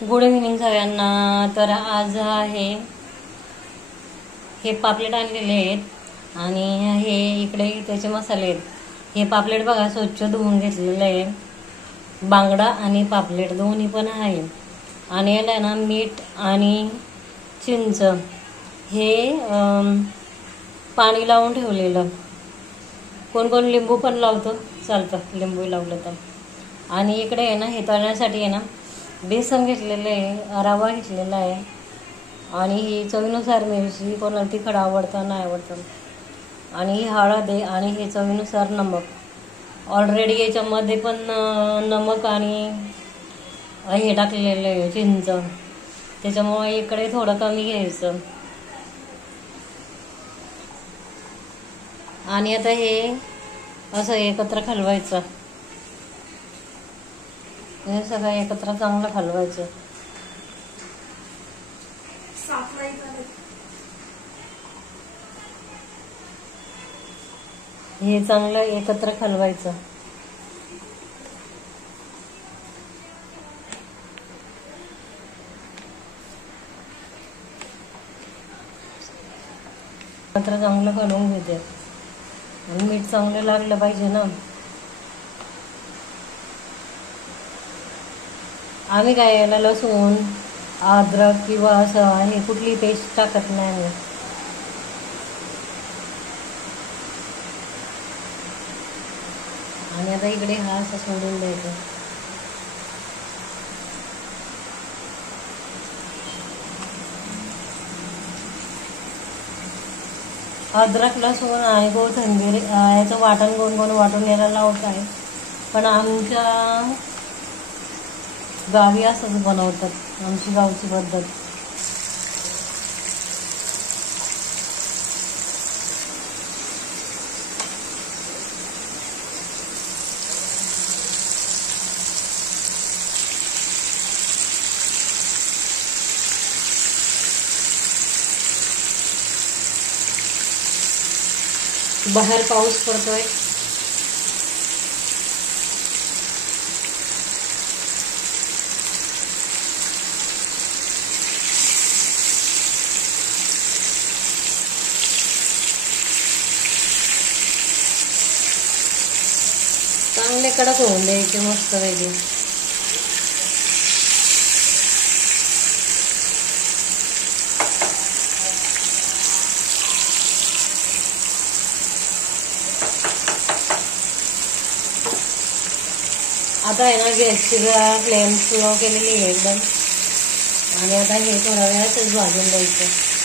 Good evening सगळ्यांना. तर आज हे पापलेट आणलेले आहेत आणि हे इकडे त्याचे मसाले आहेत. हे पापलेट बघा स्वच्छ धुवून घेतलेलं आहे. बांगडा आणि पापलेट दोन्ही पण आहे. आणि याला ना मीठ आणि चिंच हे पाणी लावून ठेवलेलं. कोण कोण लिंबू पण लावतं, चालतं लिंबू लावलं तर. आणि इकडे आहे ना हे तळण्यासाठी आहे ना बेसन घेतलेलं आहे, रवा घेतलेला आहे आणि ही चवीनुसार मिरची, कोणाला तिखट आवडतं नाही आवडतं, आणि ही हळद आहे आणि हे चवीनुसार नमक. ऑलरेडी याच्यामध्ये पण नमक आणि हे टाकलेलं आहे चिंच, त्याच्यामुळे इकडे थोडं कमी घ्यायचं. आणि आता हे असं एकत्र हलवायचं. हे सगळं एकत्र चांगलं हलवायचं. हे चांगलं एकत्र हलवायचं. एकत्र चांगलं हलवून घेते आणि मीठ चांगलं लागलं पाहिजे ना. आम्ही काय याला लसूण, अद्रक किंवा असं हे कुठली पेस्ट टाकत नाही आम्ही. आणि आता इकडे हा असं सोडून द्यायचं. अद्रक, लसूण आणि कोथिंबीर याचं वाटण गोल गोल वाटून यायला लावत आहे. पण आमच्या गावी असंच बनवतात, आमची गावची पद्धत. बाहेर पाऊस पडतोय. चांगले कडक होऊन द्यायचे मस्त वेगळे. आता आहे ना गॅसची फ्लेम स्लो केलेली आहे एकदम. आणि आता हे थोडा वेळ असंच भाजून द्यायचं.